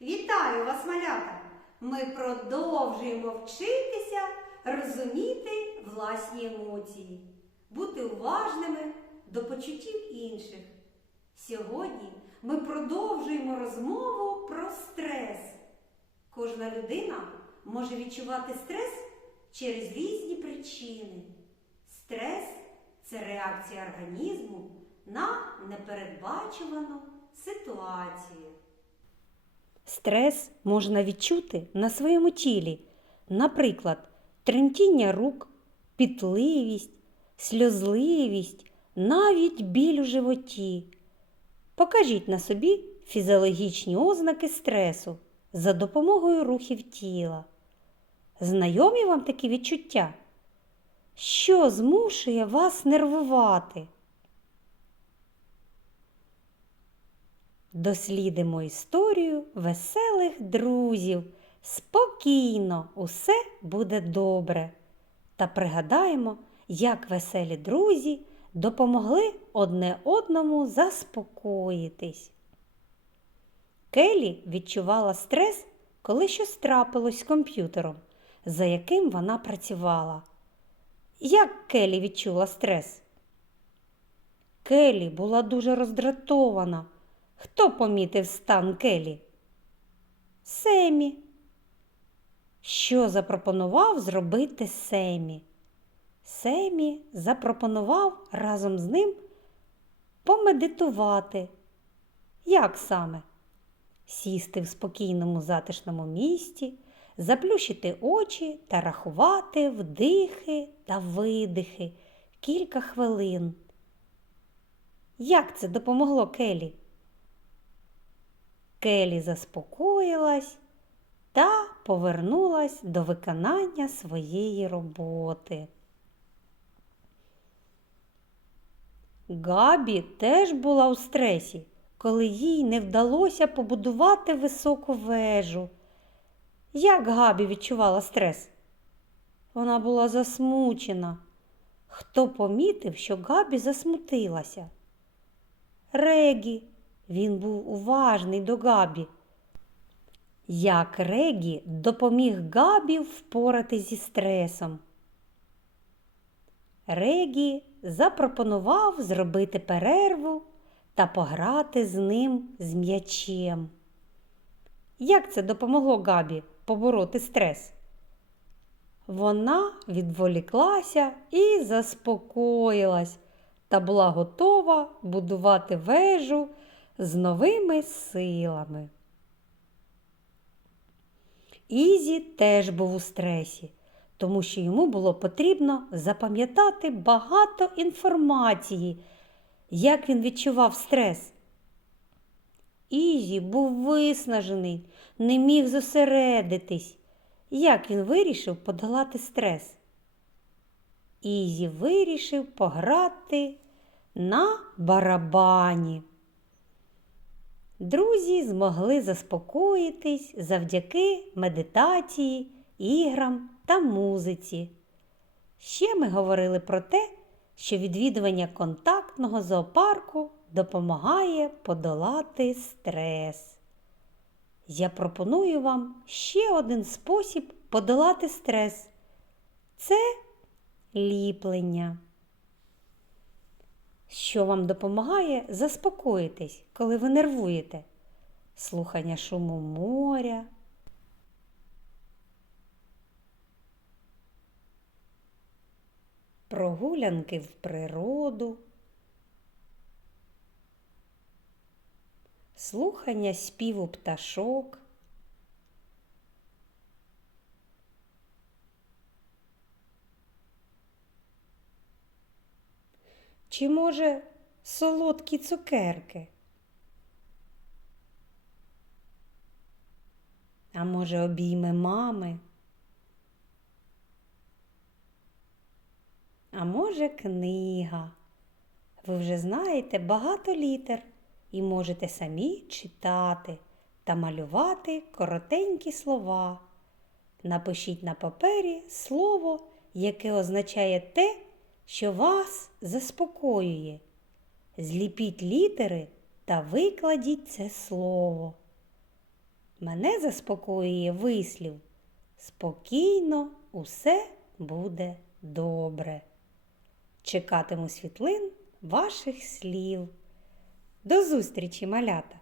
Вітаю вас, малята! Ми продовжуємо вчитися розуміти власні емоції, бути уважними до почуттів інших. Сьогодні ми продовжуємо розмову про стрес. Кожна людина може відчувати стрес через різні причини. Стрес це реакція організму на непередбачувану ситуацію. Стрес можна відчути на своєму тілі, наприклад, тремтіння рук, пітливість, сльозливість, навіть біль у животі. Покажіть на собі фізіологічні ознаки стресу за допомогою рухів тіла. Знайомі вам такі відчуття? Що змушує вас нервувати? Дослідимо історію веселих друзів. Спокійно, усе буде добре. Та пригадаємо, як веселі друзі допомогли одне одному заспокоїтись. Келі відчувала стрес, коли щось трапилось з комп'ютером, за яким вона працювала. Як Келі відчула стрес? Келі була дуже роздратована. Хто помітив стан Келі? Семі. Що запропонував зробити Семі? Семі запропонував разом з ним помедитувати. Як саме? Сісти в спокійному затишному місті, заплющити очі та рахувати вдихи та видихи кілька хвилин. Як це допомогло Келі? Келі заспокоїлась та повернулась до виконання своєї роботи. Габі теж була у стресі, коли їй не вдалося побудувати високу вежу. Як Габі відчувала стрес? Вона була засмучена. Хто помітив, що Габі засмутилася? Регі. Він був уважний до Габі. Як Регі допоміг Габі впоратись зі стресом. Регі запропонував зробити перерву та пограти з ним з м'ячем. Як це допомогло Габі побороти стрес? Вона відволіклася і заспокоїлась та була готова будувати вежу з новими силами. Ізі теж був у стресі, тому що йому було потрібно запам'ятати багато інформації, як він відчував стрес. Ізі був виснажений, не міг зосередитись. Як він вирішив подолати стрес? Ізі вирішив пограти на барабані. Друзі змогли заспокоїтись завдяки медитації, іграм та музиці. Ще ми говорили про те, що відвідування контактного зоопарку допомагає подолати стрес. Я пропоную вам ще один спосіб подолати стрес це ліплення що вам допомагає заспокоїтись, коли ви нервуєте. Слухання шуму моря. Прогулянки в природу. Слухання співу пташок. Чи, може, солодкі цукерки? А може, обійми мами? А може, книга? Ви вже знаєте багато літер і можете самі читати та малювати коротенькі слова. Напишіть на папері слово, яке означає те, що вас заспокоює. Зліпіть літери та викладіть це слово. Мене заспокоює вислів. Спокійно усе буде добре. Чекатиму світлин ваших слів. До зустрічі, малята!